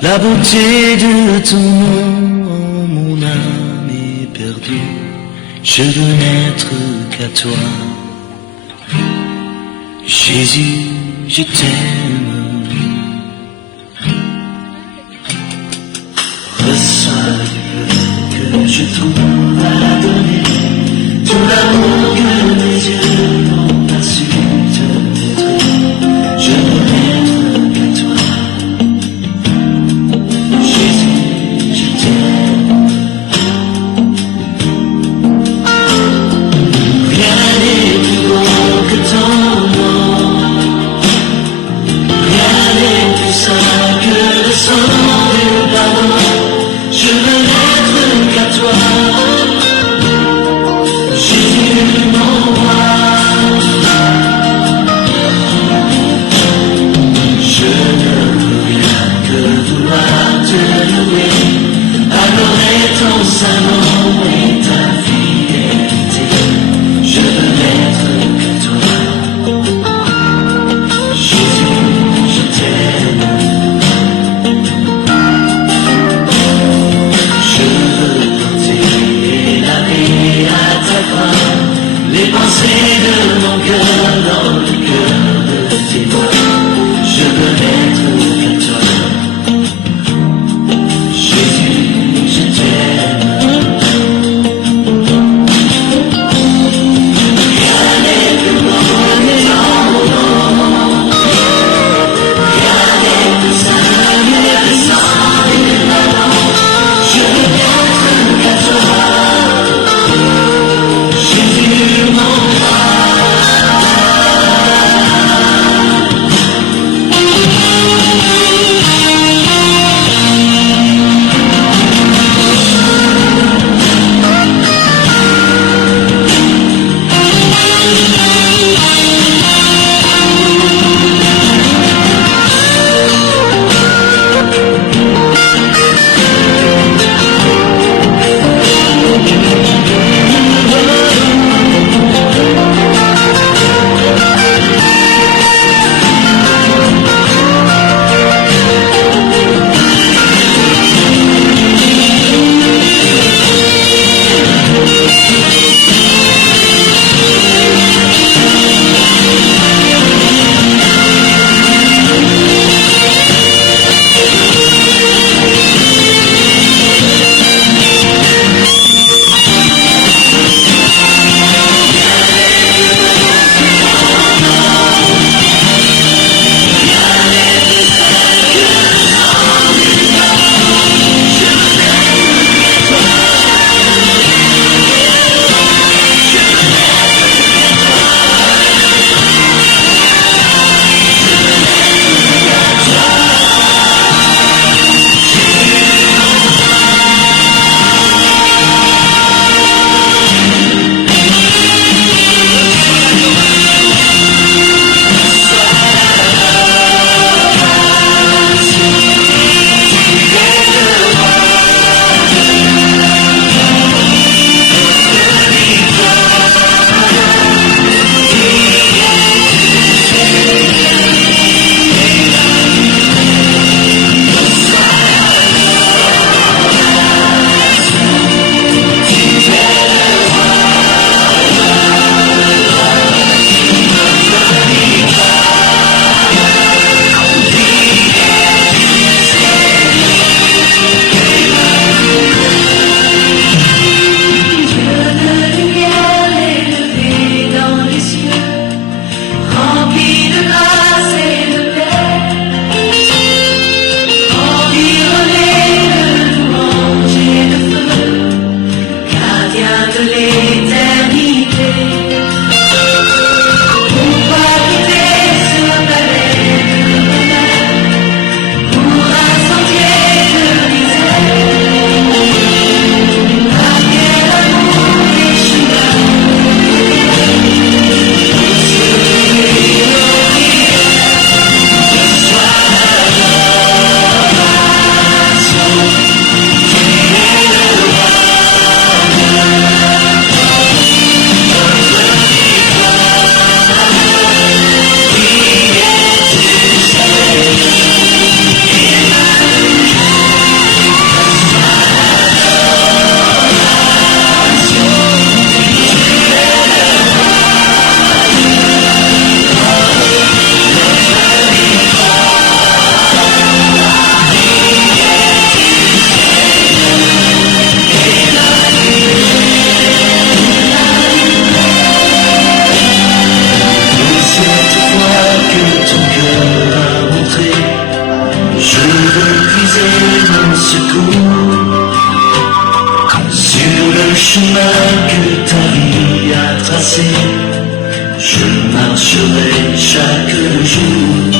La beauté de ton nom, mon âme est perdue. Je veux n'être qu'à toi. Jésus, je t'aime. Reçois le peu que je trouve à donner, tout l'amour que mes yeux n'ont pas su te détruire. Je veux n'être qu'à toi. Jésus, je t'aime. Rien n'est plus beau que ton nom. chemin que ta vie a tracé, je marcherai chaque jour